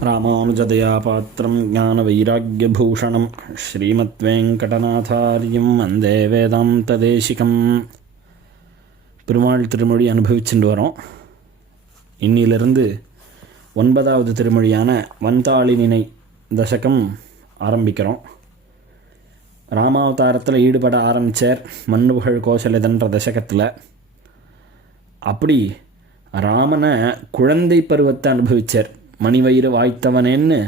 ராமானுஜதயா பாத்திரம் ஞானவைராக்கியபூஷணம் ஸ்ரீமத்வேங்கடநாதாரியம் வந்தே வேதாந்ததேசிகம் பெருமாள் திருமொழி அனுபவிச்சுட்டு வரோம் இன்னிலிருந்து ஒன்பதாவது திருமொழியான வந்தாளினினை தசகம் ஆரம்பிக்கிறோம் ராமாவதாரத்தில் ஈடுபட ஆரம்பித்தார் மண்ணுபுகழ் கோசலிதன்ற தசகத்தில் அப்படி ராமனை குழந்தை பருவத்தை அனுபவிச்சார் மணிவயிறு வாய்த்தவனேன்னு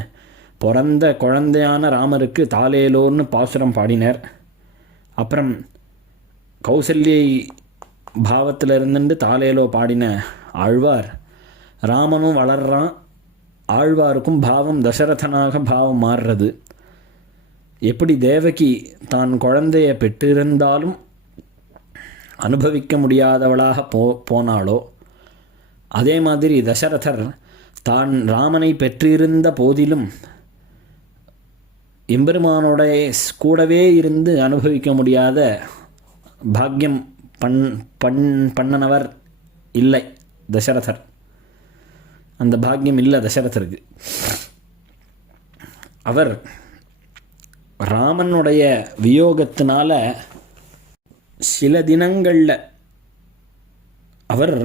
பிறந்த குழந்தையான ராமருக்கு தாலேலோன்னு பாசுரம் பாடினார். அப்புறம் கௌசல்யை பாவத்தில் இருந்துட்டு தாலேலோ பாடின ஆழ்வார் ராமனும் வளர்றான். ஆழ்வாருக்கும் பாவம் தசரதனாக பாவம் மாறுறது. எப்படி தேவகி தான் குழந்தைய பெற்றிருந்தாலும் அனுபவிக்க முடியாதவளாக போ போனாளோ? அதே மாதிரி தசரதர் தான் ராமனை பெற்றிருந்த போதிலும் எம்பெருமானோட கூடவே இருந்து அனுபவிக்க முடியாத பாக்கியம் பண் பண் பண்ணனவர் இல்லை தசரதர். அந்த பாக்கியம் இல்லை தசரதருக்கு. அவர் ராமனுடைய வியோகத்தினால சில தினங்களில் அவர்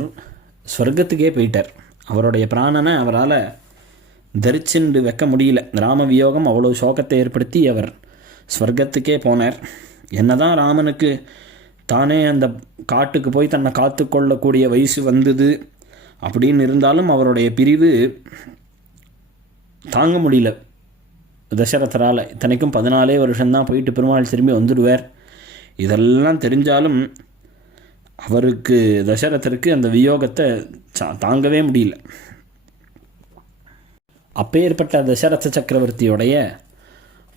ஸ்வர்க்கத்துக்கே போயிட்டார். அவருடைய பிராணனை அவரால் தரிச்சுண்டு வைக்க முடியல. ராம வியோகம் அவ்வளோ சோகத்தை ஏற்படுத்தி அவர் ஸ்வர்க்கத்துக்கே போனார். என்னதான் ராமனுக்கு தானே அந்த காட்டுக்கு போய் தன்னை காத்து கொள்ளக்கூடிய வயசு வந்தது அப்படின்னு இருந்தாலும் அவருடைய பிரிவு தாங்க முடியல. தசரதரால் இத்தனைக்கும் பதினாலே வருஷம்தான் போயிட்டு பெருமாள் திரும்பி வந்துடுவார். இதெல்லாம் தெரிஞ்சாலும் அவருக்கு தசரதருக்கு அந்த வியோகத்தை தாங்கவே முடியல. அப்பேற்பட்ட தசரத சக்கரவர்த்தியோடைய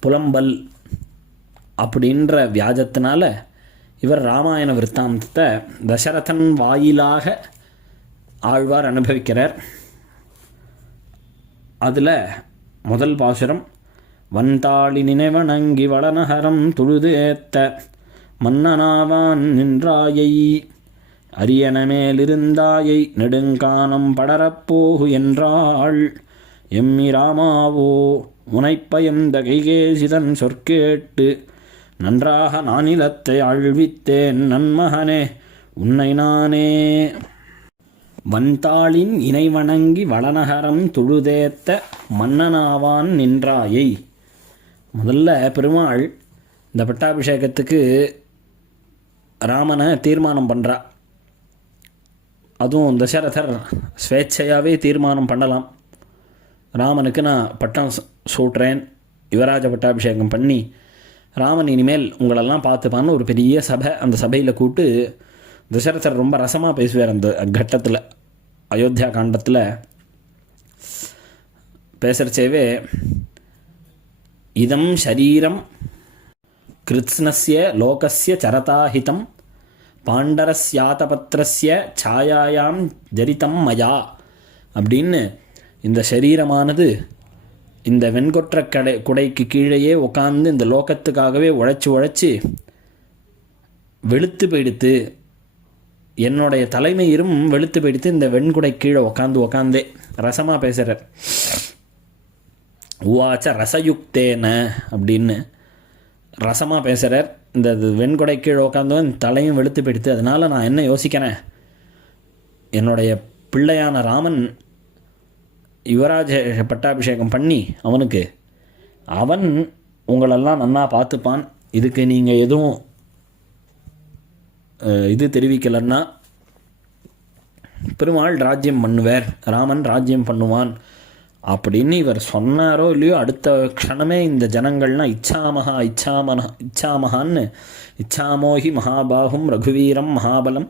புலம்பல் அப்படின்ற வியாஜத்தினால இவர் ராமாயண விற்த்தாந்தத்தை தசரதன் வாயிலாக ஆழ்வார் அனுபவிக்கிறார். அதில் முதல் பாசுரம் வந்தாளி நினைவணங்கி வளநகரம் துழுது ஏத்த மன்னனாவான் நின்றாயை அரியனமேலிருந்தாயை நெடுங்கானம் படரப்போகு என்றாள். எம்மி ராமாவோ முனைப்பயந்த கைகேசிதன் சொற்கேட்டு நன்றாக நானிலத்தை அழ்வித்தேன் நன்மகனே உன்னை நானே. வந்தாளின் இணை வணங்கி வளநகரம் தொழுதேத்த மன்னனாவான் நின்றாயை. முதல்ல பெருமாள் இந்த பட்டாபிஷேகத்துக்கு ராமனை தீர்மானம் பண்ணுறா அதுவும் தசரதர் ஸ்வேச்சையாகவே தீர்மானம் பண்ணலாம். ராமனுக்கு நான் பட்டம் சூட்டுறேன். யுவராஜ பட்டாபிஷேகம் பண்ணி ராமன் இனிமேல் உங்களெல்லாம் பார்த்துப்பான்னு ஒரு பெரிய சபை அந்த சபையில் கூட்டு தசரதர் ரொம்ப ரசமாக பேசுவார் அந்த கட்டத்தில் அயோத்தியா காண்டத்தில். பேசுகிறச்சேவே இதம் ஷரீரம் கிருத்னஸ்ய லோகஸ்ய சரதாஹிதம் பாண்டரஸ்யாதபத்திரஸ்ய சாயாயாம் ஜரிதம் மயா அப்படின்னு இந்த சரீரமானது இந்த வெண்கொற்ற கடை குடைக்கு கீழேயே உட்காந்து இந்த லோகத்துக்காகவே உழைச்சி உழைச்சி வெளுத்து போயிடுத்து என்னுடைய தலைமையிரும் வெளுத்து போயிடுத்து இந்த வெண்குடை கீழே உக்காந்து உக்காந்தே. ரசமாக பேசுகிறார் உவாச்ச ரசயுக்தேன அப்படின்னு ரசமாக பேசுகிறார் இந்த வெண்கொடை கீழே உட்காந்தவன் தலையும் வெளுத்து பிடித்து அதனால் நான் என்ன யோசிக்கிறேன்? என்னுடைய பிள்ளையான ராமன் யுவராஜ பட்டாபிஷேகம் பண்ணி அவனுக்கு அவன் உங்களெல்லாம் நன்னா பார்த்துப்பான். இதுக்கு நீங்கள் எதுவும் இது தெரிவிக்கலைன்னா பெருமாள் ராஜ்யம் பண்ணுவார். ராமன் ராஜ்யம் பண்ணுவான். அப்படின்னு இவர் சொன்னாரோ இல்லையோ அடுத்த க்ஷணமே இந்த ஜனங்கள்லாம் இச்சாமகா இச்சாமன இச்சாமகான்னு இச்சாமோஹி மகாபாகும் ரகுவீரம் மகாபலம்.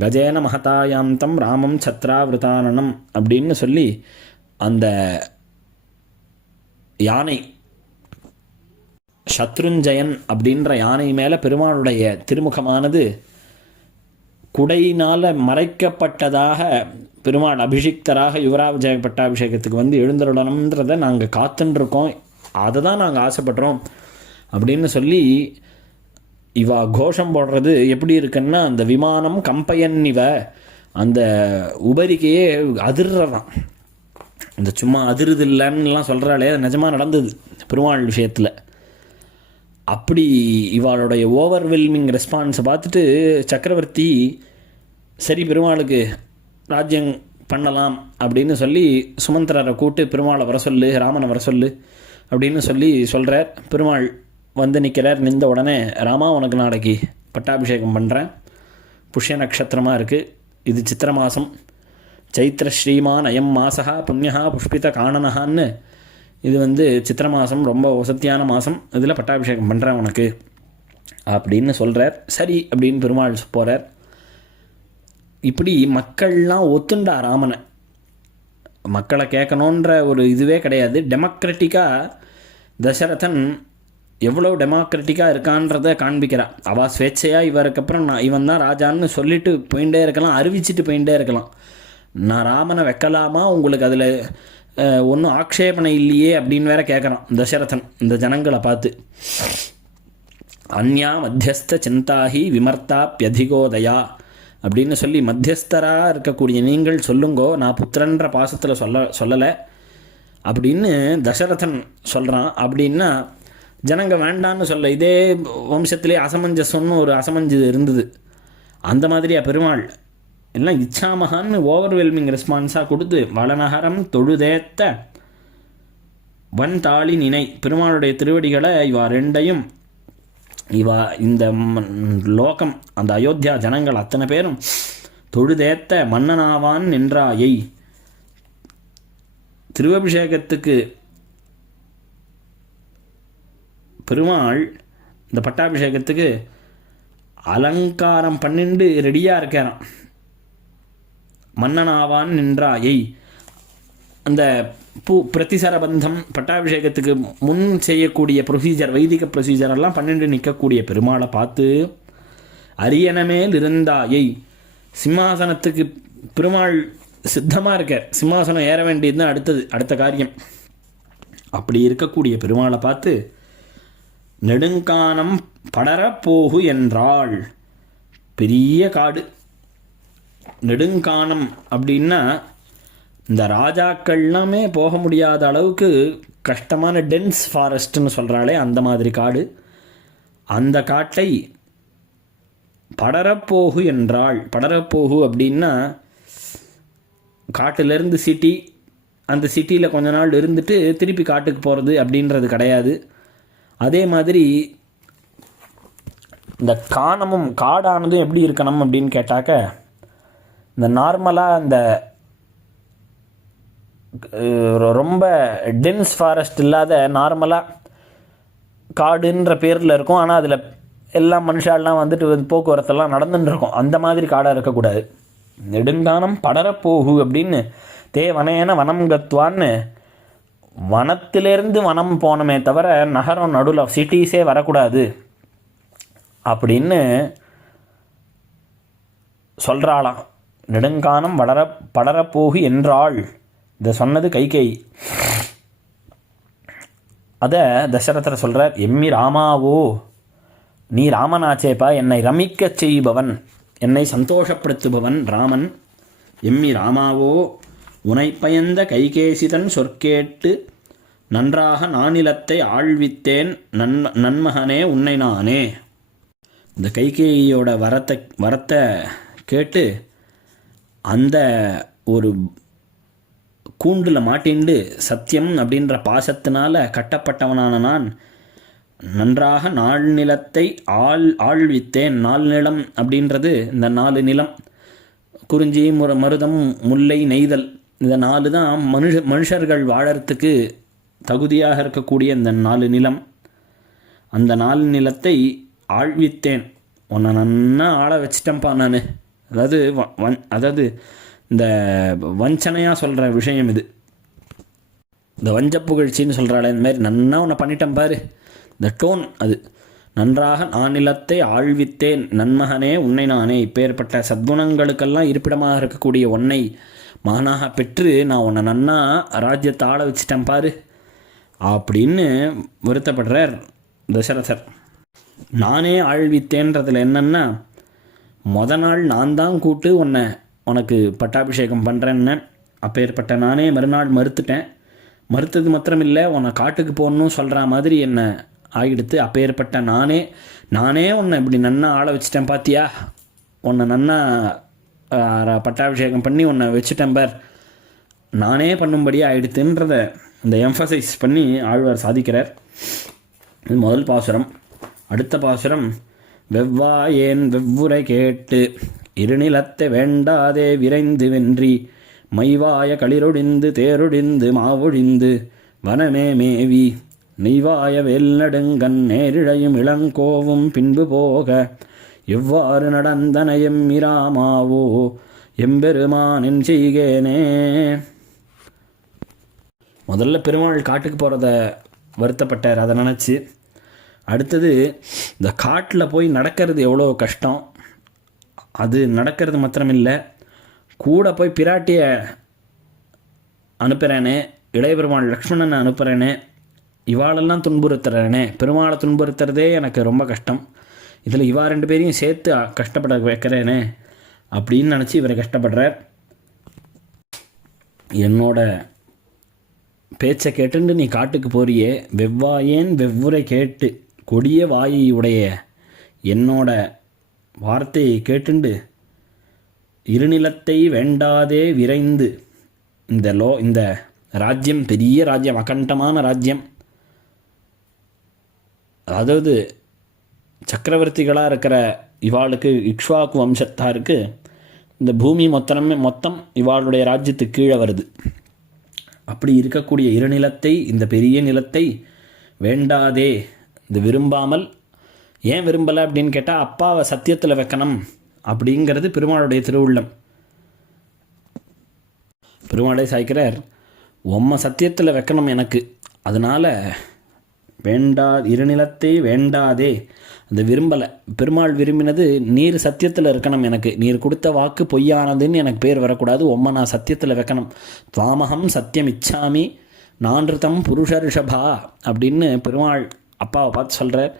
கஜேன மகதாயாந்தம் ராமம் சத்ராவிரதானனம் அப்படின்னு சொல்லி அந்த யானை சத்ருஞ்சயன் அப்படின்ற யானை மேலே பெருமாளுடைய திருமுகமானது குடையினால் மறைக்கப்பட்டதாக பெருமாள் அபிஷிக்தராக யுவராஜய பட்டாபிஷேகத்துக்கு வந்து எழுந்துடணுன்றதை நாங்கள் காத்துன்ருக்கோம் அதை தான் நாங்கள் ஆசைப்படுறோம். அப்படின்னு சொல்லி இவா கோஷம் போடுறது எப்படி இருக்குன்னா அந்த விமானம் கம்பையன் இவ அந்த உபரிக்கையே அதிர்றதான் இந்த சும்மா அதிருது இல்லைன்னுலாம் சொல்கிறாளே அது நிஜமாக நடந்தது பெருமாள் விஷயத்தில். அப்படி இவாளுடைய ஓவர்வெல்மிங் ரெஸ்பான்ஸை பார்த்துட்டு சக்கரவர்த்தி சரி பெருமாளுக்கு ராஜ்யம் பண்ணலாம் அப்படின்னு சொல்லி சுமந்திரரை கூட்டு பெருமாளை வர சொல்லு ராமனை வர சொல்லு அப்படின்னு சொல்லி சொல்கிறார் பெருமாள் வந்து நிற்கிறார் நின்ற உடனே ராமா உனக்கு நாளைக்கு பட்டாபிஷேகம் பண்ணுறேன் புஷ்ய நட்சத்திரமாக இருக்குது இது சித்திர மாதம் சைத்திர ஸ்ரீமான் அயம் மாசா புண்ணியா புஷ்பித காணனஹான்னு இது வந்து சித்திர மாதம் ரொம்ப வசத்தியான மாதம். இதில் பட்டாபிஷேகம் பண்ணுறேன் உனக்கு. அப்படின்னு சொல்கிறார் சரி அப்படின்னு பெருமாள் போகிறார் இப்படி மக்கள்லாம் ஒத்துண்டா ராமனை. மக்களை கேட்கணுன்ற ஒரு இதுவே கிடையாது. டெமோக்ரட்டிக்காக தசரதன் எவ்வளோ டெமோக்ரட்டிக்காக இருக்கான்றதை காண்பிக்கிறான் அவள் ஸ்வேச்சையாக இவருக்கப்புறம் நான் இவன் தான் ராஜான்னு சொல்லிட்டு போயிட்டே இருக்கலாம் அறிவிச்சிட்டு போயிட்டே இருக்கலாம். நான் ராமனை வைக்கலாமா? உங்களுக்கு அதில் ஒன்றும் ஆக்ஷேபனை இல்லையே அப்படின்னு வேற கேட்குறான் தசரதன் இந்த ஜனங்களை பார்த்து. அந்யா மத்தியஸ்த சிந்தாகி விமர்த்தாப்பியதிகோதயா அப்படின்னு சொல்லி மத்தியஸ்தராக இருக்கக்கூடிய நீங்கள் சொல்லுங்கோ நான் புத்திரன்ற பாசத்தில் சொல்ல சொல்லலை. அப்படின்னு தசரதன் சொல்கிறான் அப்படின்னா ஜனங்க வேண்டான்னு சொல்ல இதே வம்சத்திலே அசமஞ்சசம்னு ஒரு அசமஞ்சது இருந்தது. அந்த மாதிரியா பெருமாள். எல்லாம் இச்சாமகான்னு ஓவர்வெல்மிங் ரெஸ்பான்ஸாக கொடுத்து வளநகரம் தொழுதேத்த வன் தாளி நினை பெருமாளுடைய திருவடிகளை இவா ரெண்டையும் இவா இந்த லோகம் அந்த அயோத்தியா ஜனங்கள் அத்தனை பேரும் தொழுதேத்த மன்னனாவான் நின்றாயை திருவபிஷேகத்துக்கு பெருமாள் இந்த பட்டாபிஷேகத்துக்கு அலங்காரம் பண்ணிண்டு ரெடியாக இருக்கிறான் மன்னனாவான் நின்றாயை. அந்த பூ பிரதிசரபந்தம் பட்டாபிஷேகத்துக்கு முன் செய்யக்கூடிய ப்ரொசீஜர் வைதிக ப்ரொசீஜர் எல்லாம் பன்னெண்டு நிற்கக்கூடிய பெருமாளை பார்த்து அரியணமேல் இருந்தாயை. சிம்மாசனத்துக்கு பெருமாள் சித்தமாக இருக்க சிம்மாசனம் ஏற வேண்டியது தான் அடுத்தது அடுத்த காரியம். அப்படி இருக்கக்கூடிய பெருமாளை பார்த்து நெடுங்கானம் படரப்போகு என்றாள். பெரிய காடு. நெடுங்கானம் அப்படின்னா இந்த ராஜாக்கள்லாமே போக முடியாத அளவுக்கு கஷ்டமான டென்ஸ் ஃபாரஸ்ட்னு சொல்கிறாளே அந்த மாதிரி காடு. அந்த காட்டை படரப்போகு என்றாள். படரப்போகு அப்படின்னா காட்டிலேருந்து சிட்டி அந்த சிட்டியில் கொஞ்ச நாள் இருந்துட்டு திருப்பி காட்டுக்கு போகிறது அப்படின்றது கிடையாது. அதே மாதிரி இந்த காணமும் காடானதும் எப்படி இருக்கணும் அப்படின்னு கேட்டாக்க இந்த நார்மலாக அந்த ரொம்ப டென்ஸ் ஃபாரஸ்ட் இல்லாத நார்மலாக காடுன்ற பேரில் இருக்கும். ஆனால் அதில் எல்லா மனுஷாலாம் வந்துட்டு வந்து போக்குவரத்தெல்லாம் நடந்துன்னு இருக்கும். அந்த மாதிரி காடாக இருக்கக்கூடாது. நெடுங்கானம் படரப்போகு அப்படின்னு தே வனம் கத்வான்னு வனத்திலேருந்து வனம் போனமே தவிர நகரம் நடுவில் சிட்டிஸே வரக்கூடாது அப்படின்னு சொல்கிறாளாம் நெடுங்கானம் வளர படரப்போகு என்றாள். இதை சொன்னது கைகை அதை தசரதர் சொல்கிறார் எம்மி ராமாவோ நீ ராமனாச்சேப்பா என்னை ரமிக்கச் செய்பவன் என்னை சந்தோஷப்படுத்துபவன் ராமன். எம்மி ராமாவோ உனை பயந்த கைகேசிதன் சொற்கேட்டு நன்றாக நானிலத்தை ஆழ்வித்தேன் நன் நன்மகனே உன்னை நானே. இந்த கைகேயோட வரத்தை வரத்தை கேட்டு அந்த ஒரு கூண்டில் மாட்டிண்டு சத்தியம் அப்படின்ற பாசத்தினால கட்டப்பட்டவனான நான் நன்றாக நாள் நிலத்தை ஆள் ஆழ்வித்தேன் நாள் நிலம் அப்படின்றது இந்த நாலு நிலம். குறிஞ்சி முர மருதம் முல்லை நெய்தல் இந்த நாலு தான் மனுஷ மனுஷர்கள் வாழறதுக்கு தகுதியாக இருக்கக்கூடிய இந்த நாலு நிலம். அந்த நாலு நிலத்தை ஆழ்வித்தேன் உன்னை நன்னா ஆள வச்சிட்டேன்ப்பா நான். அதாவது வ- வன் அதாவது இந்த வஞ்சனையாக சொல்கிற விஷயம் இது. இந்த வஞ்ச புகழ்ச்சின்னு சொல்கிறாள் இந்த மாதிரி நன்னா உன்னை பண்ணிட்டேன் பாரு. இந்த டோன் அது. நன்றாக நானிலத்தை ஆழ்வித்தேன் நன்மகனே உன்னை நானே. இப்பேற்பட்ட சத்குணங்களுக்கெல்லாம் இருப்பிடமாக இருக்கக்கூடிய உன்னை மகனாக பெற்று நான் உன்னை நன்னா ராஜ்யத்தை ஆள வச்சிட்டேன் பாரு. அப்படின்னு வருத்தப்படுறார் தசரதர். நானே ஆழ்வித்தேன்றதில் என்னென்னா மொத நாள் நான் தான் கூட்டு உன்னை உனக்கு பட்டாபிஷேகம் பண்ணுறேன்னு அப்பேற்பட்ட நானே மறுநாள் மறுத்துட்டேன். மறுத்தது மாத்திரமில்லை உன்னை காட்டுக்கு போகணும்னு சொல்கிற மாதிரி என்னை ஆகிடுத்து. அப்பேற்பட்ட நானே நானே உன்னை இப்படி நன்னா ஆள வச்சிட்டேன் பாத்தியா? உன்னை நன்னா பட்டாபிஷேகம் பண்ணி உன்னை வச்சுட்டேன் பார். நானே பண்ணும்படி ஆயிடுத்துன்றத இந்த எம்ஃபசைஸ் பண்ணி ஆழ்வார் சாதிக்கிறார். இது முதல் பாசுரம். அடுத்த பாசுரம் வெவ்வாயேன் வெவ்வுரை கேட்டு இருநிலத்தை வேண்டாதே விரைந்து வென்றி மைவாய களிரொடிந்து தேரொடிந்து மாவொழிந்து வனமே மேவி நெய்வாய வெல்நடுங்கண் நேரிழையும் இளங்கோவும் பின்பு போக எவ்வாறு நடந்தனயம் இராமாவோ எம்பெருமானின் செய்கேனே. முதல்ல பெருமாள் காட்டுக்கு போகிறத வருத்தப்பட்டார். அதை நினச்சி அடுத்தது இந்த காட்டில் போய் நடக்கிறது எவ்வளோ கஷ்டம்? அது நடக்கிறது மாத்திரமில்லை. கூட போய் பிராட்டிய அனுப்புகிறேனே இளையபெருமான் லக்ஷ்மணனை அனுப்புகிறேனே இவாளெல்லாம் துன்புறுத்துறேனே பெருமாளை துன்புறுத்துறதே எனக்கு ரொம்ப கஷ்டம். இதில் இவா ரெண்டு பேரையும் சேர்த்து கஷ்டப்பட வைக்கிறேனே அப்படின்னு நினச்சி இவர் கஷ்டப்படுறார். என்னோட பேச்சை கேட்டுண்டு நீ காட்டுக்கு போறியே வெவ்வாயேன் வெவ்வுரை கேட்டு. கொடிய வாயை உடைய என்னோட வார்த்தையை கேட்டுண்டு இருநிலத்தை வேண்டாதே விரைந்து. இந்த லோ இந்த ராஜ்யம் பெரிய ராஜ்யம் அகண்டமான ராஜ்யம். அதாவது சக்கரவர்த்திகளாக இருக்கிற இவாளுக்கு இக்ஷ்வாக்கு வம்சத்தாருக்கு இந்த பூமி மொத்தமே மொத்தம் இவாளுடைய ராஜ்யத்துக்கு கீழே வருது. அப்படி இருக்கக்கூடிய இருநிலத்தை இந்த பெரிய நிலத்தை வேண்டாதே இந்த விரும்பாமல் ஏன் விரும்பலை அப்படின்னு கேட்டால் அப்பாவை சத்தியத்தில் வைக்கணும் அப்படிங்கிறது பெருமாளுடைய திருவுள்ளம். பெருமாளை சாய்க்கிறார் உம்மை சத்தியத்தில் வைக்கணும் எனக்கு. அதனால் வேண்டா இருநிலத்தை வேண்டாதே. அந்த விரும்பலை. பெருமாள் விரும்பினது நீர் சத்தியத்தில் இருக்கணும் எனக்கு. நீர் கொடுத்த வாக்கு பொய்யானதுன்னு எனக்கு பேர் வரக்கூடாது. உம்மை நான் சத்தியத்தில் வைக்கணும். துவாமகம் சத்தியம் இச்சாமி நான்றுதம் புருஷ ரிஷபா அப்படின்னு பெருமாள் அப்பாவை பார்த்து சொல்கிறார்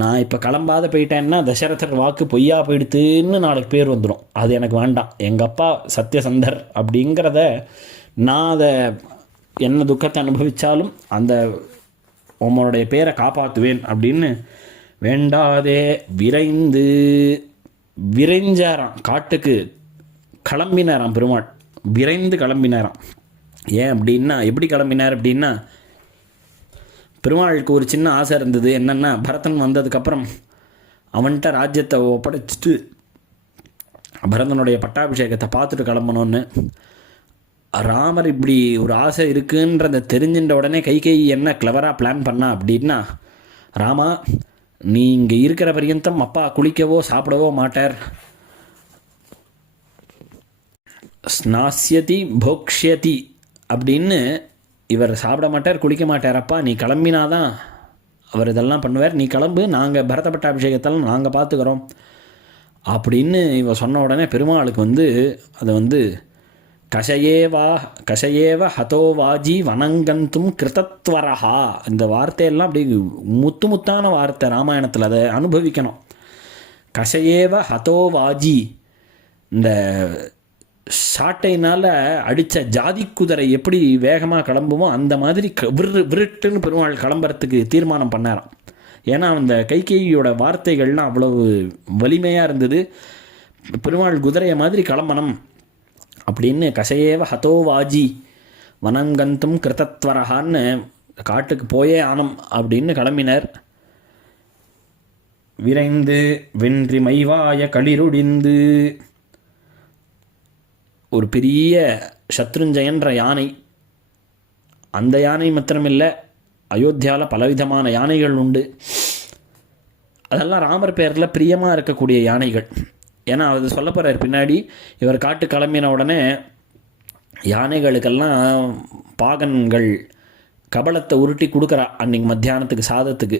நான் இப்போ கிளம்பாத போயிட்டேன்னா தசரதர் வாக்கு பொய்யா போயிடுத்துன்னு நாளைக்கு பேர் வந்துடும் அது எனக்கு வேண்டாம். எங்கள் அப்பா சத்யசந்தர் அப்படிங்கிறத நான் அதை என்ன துக்கத்தை அனுபவித்தாலும் அந்த உங்களுடைய பேரை காப்பாற்றுவேன் அப்படின்னு வேண்டாதே விரைந்து விரைஞ்சாராம். காட்டுக்கு கிளம்பினாராம் பெருமாள். விரைந்து கிளம்பினாராம். ஏன் அப்படின்னா எப்படி கிளம்பினார் அப்படின்னா பெருமாளுக்கு ஒரு சின்ன ஆசை இருந்தது. என்னென்னா பரதன் வந்ததுக்கப்புறம் அவன்கிட்ட ராஜ்யத்தை ஒப்படைச்சிட்டு பரதனுடைய பட்டாபிஷேகத்தை பார்த்துட்டு கிளம்பணும்னு. ராமர் இப்படி ஒரு ஆசை இருக்குன்றத தெரிஞ்சின்ற உடனே கை கை என்ன கிளவராக பிளான் பண்ணா அப்படின்னா ராமா நீ இங்கே இருக்கிற பரியந்தம் அப்பா குளிக்கவோ சாப்பிடவோ மாட்டார். ஸ்நாஸ்யதி போக்ஷியதி அப்படின்னு இவர் சாப்பிட மாட்டார் குளிக்க மாட்டார் அப்பா நீ கிளம்பினாதான் அவர் இதெல்லாம் பண்ணுவார். நீ கிளம்பு நாங்கள் பரதப்பட்ட அபிஷேகத்தெல்லாம் நாங்கள் பார்த்துக்குறோம். அப்படின்னு இவ சொன்ன உடனே பெருமாளுக்கு வந்து அதை வந்து கஷயேவா கஷயேவ ஹதோவாஜி வனங்கந்தும் கிருதத்வரஹா இந்த வார்த்தையெல்லாம் அப்படி முத்து முத்தான வார்த்தை ராமாயணத்தில் அதை அனுபவிக்கணும். கஷயேவ ஹதோவாஜி இந்த சாட்டையினால் அடித்த ஜாதி குதிரை எப்படி வேகமாக கிளம்புமோ அந்த மாதிரி க விரு விருட்டுன்னு பெருமாள் கிளம்புறதுக்கு தீர்மானம் பண்ணாராம். ஏன்னா அந்த கைகேயியோட வார்த்தைகள்லாம் அவ்வளவு வலிமையாக இருந்தது. பெருமாள் குதிரையை மாதிரி கிளம்பணும் அப்படின்னு கசையேவ ஹதோவாஜி வனங்கந்தும் கிருதத்வரகான்னு காட்டுக்கு போயே ஆனம் அப்படின்னு கிளம்பினர். விரைந்து வென்றி மைவாய களிருடிந்து ஒரு பெரிய சத்ருஞ்சயன்ற யானை. அந்த யானை மாத்திரமில்லை அயோத்தியாவில் பலவிதமான யானைகள் உண்டு. அதெல்லாம் ராமர் பேரில் பிரியமாக இருக்கக்கூடிய யானைகள். ஏன்னா அது சொல்ல போகிறார் பின்னாடி இவர் காட்டு கிளம்பின உடனே யானைகளுக்கெல்லாம் பாகன்கள் கபலத்தை உருட்டி கொடுக்குறா அன்றைக்கி மத்தியானத்துக்கு சாதத்துக்கு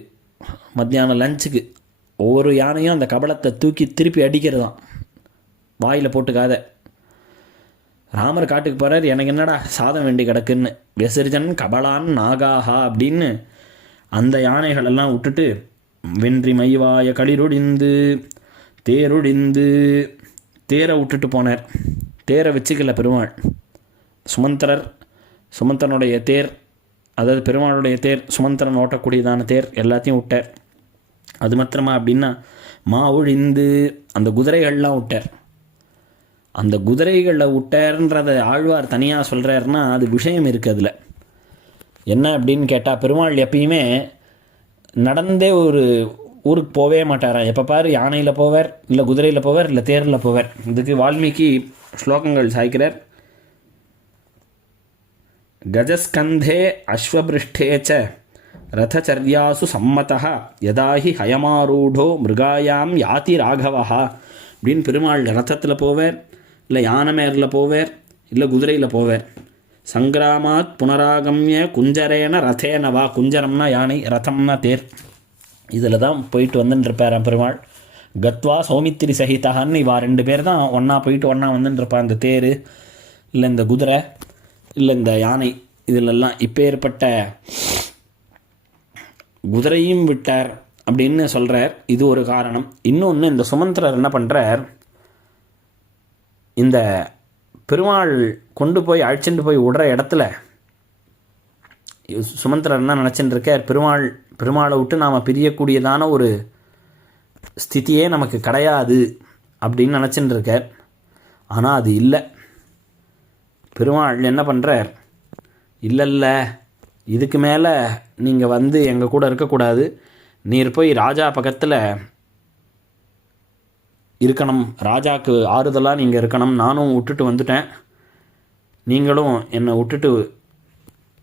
மத்தியானம் லஞ்சுக்கு ஒவ்வொரு யானையும் அந்த கபலத்தை தூக்கி திருப்பி அடிக்கிறதாம். வாயில் போட்டுக்காத. ராமர் காட்டுக்கு போகிறார் எனக்கு என்னடா சாதம் வேண்டி கிடக்குன்னு. விசர்ஜன் கபலான் நாகாஹா அப்படின்னு அந்த யானைகளெல்லாம் விட்டுட்டு வென்றி மைவாய களிரொடிந்து தேரொடிந்து தேரை விட்டுட்டு போனார். தேரை வச்சுக்கல பெருமாள். சுமந்திரர் சுமந்திரனுடைய தேர் அதாவது பெருமாளுடைய தேர் சுமந்திரன் ஓட்டக்கூடியதான தேர் எல்லாத்தையும் விட்டார். அது மாத்திரமா அப்படின்னா மா ஒழிந்து அந்த குதிரைகள்லாம் விட்டார். அந்த குதிரைகளை விட்டார்ன்றத ஆழ்வார் தனியாக சொல்கிறாருன்னா அது விஷயம் இருக்குது அதில். என்ன அப்படின்னு கேட்டால் பெருமாள் எப்பயுமே நடந்தே ஒரு ஊருக்கு போவே மாட்டாராம் எப்போ பாரு யானையில் போவார் இல்லை குதிரையில் போவார் இல்லை தேரில் போவார். இதுக்கு வால்மீகி ஸ்லோகங்கள் சாய்க்கிறார். கஜஸ்கந்தே அஸ்வபிருஷ்டே ச ரதச்சரியாசு சம்மதா யதாஹி ஹயமாரூடோ மிருகாயாம் யாதி ராகவஹா அப்படின்னு பெருமாள் ரதத்தில் போவார். இல்லை யானை மேரில் போவேர் இல்லை குதிரையில் போவேர். சங்கிராமாத் புனராகம்ய குஞ்சரேன ரதேனவா குஞ்சரம்னா யானை ரதம்னா தேர். இதில் தான் போயிட்டு வந்துட்டுருப்பார் பெருமாள் கத்வா சௌமித்திரி சகிதான்னு இவா ரெண்டு பேர் தான் ஒன்றா போயிட்டு ஒன்றா வந்துன்னு அந்த இந்த தேர் இல்லை இந்த குதிரை இல்லை இந்த யானை இதிலெல்லாம் இப்பேற்பட்ட குதிரையும் விட்டார் அப்படின்னு சொல்கிறார் இது ஒரு காரணம். இன்னொன்று இந்த சுமந்திரர் என்ன பண்ணுறார் இந்த பெருமாள் கொண்டு போய் அழைச்சிட்டு போய் விடுற இடத்துல சுமந்திரர் என்ன நினச்சிட்டு இருக்கார் பெருமாள் பெருமாளை விட்டு நாம் பிரியக்கூடியதான ஒரு ஸ்திதியே நமக்கு கிடையாது அப்படின்னு நினச்சிட்டு இருக்கார் ஆனால் அது இல்லை. பெருமாள் என்ன பண்ணுறார் இல்லை இல்லை இதுக்கு மேலே நீங்கள் வந்து எங்கள் கூட இருக்கக்கூடாது. நீர் போய் ராஜா பக்கத்தில் இருக்கணும். ராஜாக்கு ஆறுதலாக நீங்கள் இருக்கணும். நானும் விட்டுட்டு வந்துட்டேன். நீங்களும் என்னை விட்டுட்டு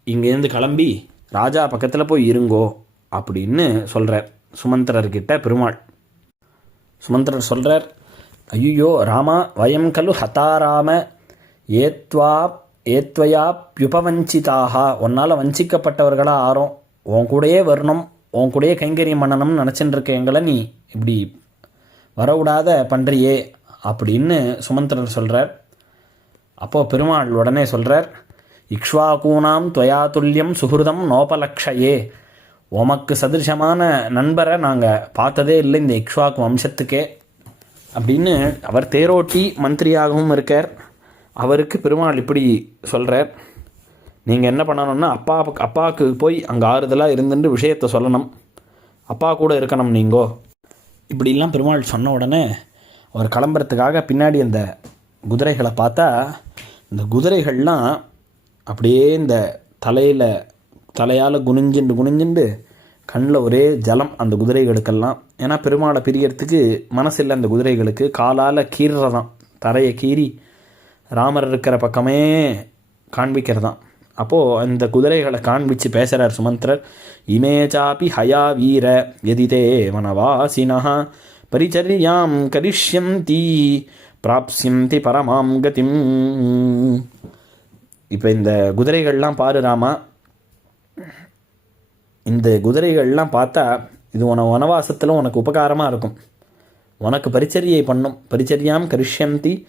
இங்கேருந்து கிளம்பி ராஜா பக்கத்தில் போய் இருங்கோ அப்படின்னு சொல்கிறார் சுமந்திரர்கிட்ட பெருமாள். சுமந்திரர் சொல்கிறார் ஐயோ ராமா வயம் கலு ஹதாராம ஏத்வா ஏத்வயாப்யுபவஞ்சிதாக உன்னால் வஞ்சிக்கப்பட்டவர்களாக ஆறோம். உன் கூடயே வரணும். உன் கூடயே கைங்கரியம் பண்ணணும்னு நினச்சின்னு இருக்க எங்களை நீ இப்படி வரவிடாத பண்ணுறியே அப்படின்னு சுமந்திரர் சொல்கிறார் அப்போது பெருமாள் உடனே சொல்கிறார் இக்ஷ்வாகூனாம் துவயா துல்லியம் சுஹൃதம் நோபலக்ஷயே. உமக்கு சதிருஷமான நண்பரை நாங்கள் பார்த்ததே இல்லை இந்த இக்ஷ்வாக்கு வம்சத்துக்கே. அப்படின்னு அவர் தேரோட்டி மந்திரியாகவும் இருக்கார். அவருக்கு பெருமாள் இப்படி சொல்கிறார் நீங்கள் என்ன பண்ணணும்னா அப்பா அப்பாவுக்கு போய் அங்கே ஆறுதலாக இருந்துட்டு விஷயத்தை சொல்லணும். அப்பா கூட இருக்கணும் நீங்கோ. இப்படிலாம் பெருமாள் சொன்ன உடனே அவர் கிளம்புறதுக்காக பின்னாடி அந்த குதிரைகளை பார்த்தா இந்த குதிரைகள்லாம் அப்படியே இந்த தலையில் தலையால் குனிஞ்சுண்டு குனிஞ்சுண்டு கண்ணில் ஒரே ஜலம் அந்த குதிரைகளுக்கெல்லாம். ஏன்னா பெருமாளை பிரியறதுக்கு மனசில்லை அந்த குதிரைகளுக்கு காலால் கீறுறதான் தரையை கீறி ராமர் இருக்கிற பக்கமே காண்பிக்கிறதாம். அப்போது அந்த குதிரைகளை காண்பிச்சு பேசுகிறார் சுமந்திரர் இமே சாப்பி ஹயா வீர எதிதே வனவாசினா பரிச்சரியாம் கரிஷ்யந்தி பிராப்சியந்தி பரமாம் கதிம். இப்போ இந்த குதிரைகள்லாம் பாரு ராமா. இந்த குதிரைகள்லாம் பார்த்தா இது உன வனவாசத்தில் உனக்கு உபகாரமாக இருக்கும். உனக்கு பரிச்சரியை பண்ணும். பரிச்சரியாம் கரிஷ்யந்தி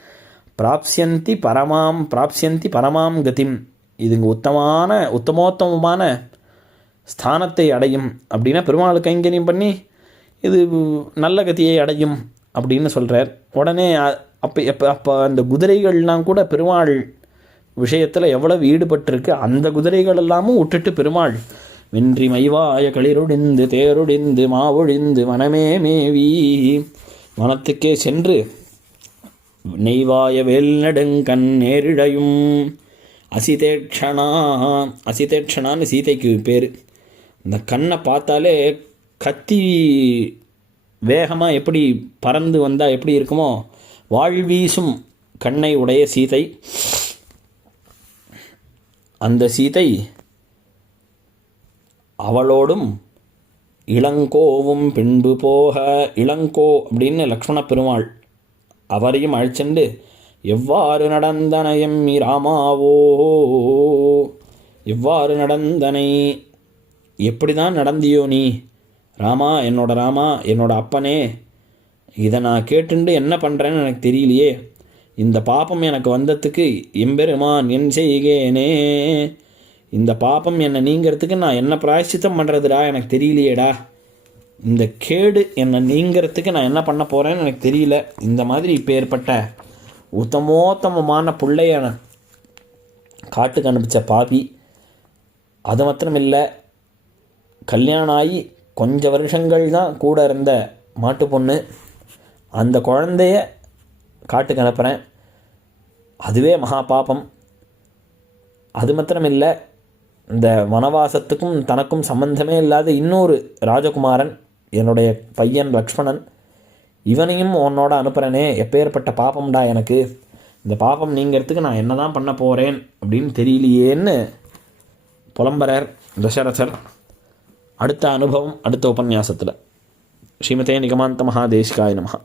பிராப்சியந்தி பரமாம் பிராப்சியந்தி பரமாம் கதிம். இதுங்க உத்தமான உத்தமோத்தமமான ஸ்தானத்தை அடையும் அப்படின்னா பெருமாள் கைங்கரியம் பண்ணி இது நல்ல கதியை அடையும் அப்படின்னு சொல்கிறார் உடனே அப்போ எப்போ அப்போ அந்த குதிரைகள்லாம் கூட பெருமாள் விஷயத்தில் எவ்வளவு ஈடுபட்டிருக்கு அந்த குதிரைகள் எல்லாமும் விட்டுட்டு பெருமாள் வென்றி மைவாய களிரொடிந்து தேரொடிந்து மாவொழிந்து மனமே மேவி வனத்துக்கே சென்று நெய்வாய வேல் நெடுங்கண் நேரிழையும் அசிதேட்சணா அசிதேட்சணான்னு சீதைக்கு பேர். இந்த கண்ணை பார்த்தாலே கத்தி வேகமாக எப்படி பறந்து வந்தால் எப்படி இருக்குமோ வாழ்வீசும் கண்ணை உடைய சீதை. அந்த சீதை அவளோடும் இளங்கோவும் பின்பு போக இளங்கோ அப்படின்னு லக்ஷ்மண பெருமாள் அவரையும் அழைச்சென்று எவ்வாறு நடந்தனையம் ராமாவோ எவ்வாறு நடந்தனை? எப்படி தான் நடந்தியோ நீ? ராமா என்னோட ராமா என்னோட அப்பனே. இதை நான் கேட்டுண்டு என்ன பண்ணுறேன்னு எனக்கு தெரியலையே. இந்த பாப்பம் எனக்கு வந்ததுக்கு எம்பெருமான் என் செய்கேனே. இந்த பாப்பம் என்னை நீங்கிறதுக்கு நான் என்ன பிராயச்சித்தம் பண்ணுறதுடா எனக்கு தெரியலையேடா. இந்த கேடு என்னை நீங்கிறதுக்கு நான் என்ன பண்ண போகிறேன்னு எனக்கு தெரியல. இந்த மாதிரி இப்போ ஏற்பட்ட உத்தமோத்தமமான பிள்ளைய காட்டுக்கு அனுப்பிச்ச பாபி அது மாத்திரம் இல்லை கல்யாணம் ஆகி கொஞ்சம் வருஷங்கள் தான் கூட இருந்த மாட்டு பொண்ணு அந்த குழந்தைய காட்டுக்கு அனுப்புகிறேன் அதுவே மகா பாபம். அது மாத்திரம் இல்லை இந்த வனவாசத்துக்கும் தனக்கும் சம்பந்தமே இல்லாத இன்னொரு ராஜகுமாரன் என்னுடைய பையன் லக்ஷ்மணன் இவனையும் உன்னோட அனுப்புகிறனே எப்பேற்பட்ட பாபம்டா எனக்கு. இந்த பாபம் நீங்கிறதுக்கு நான் என்ன தான் பண்ண போகிறேன் அப்படின்னு தெரியலையேன்னு புலம்பரர் தசரதர். அடுத்த அனுபவம் அடுத்த உபன்யாசத்தில். ஸ்ரீமதே நிகமாந்த மகாதேசிகாய நமஹா.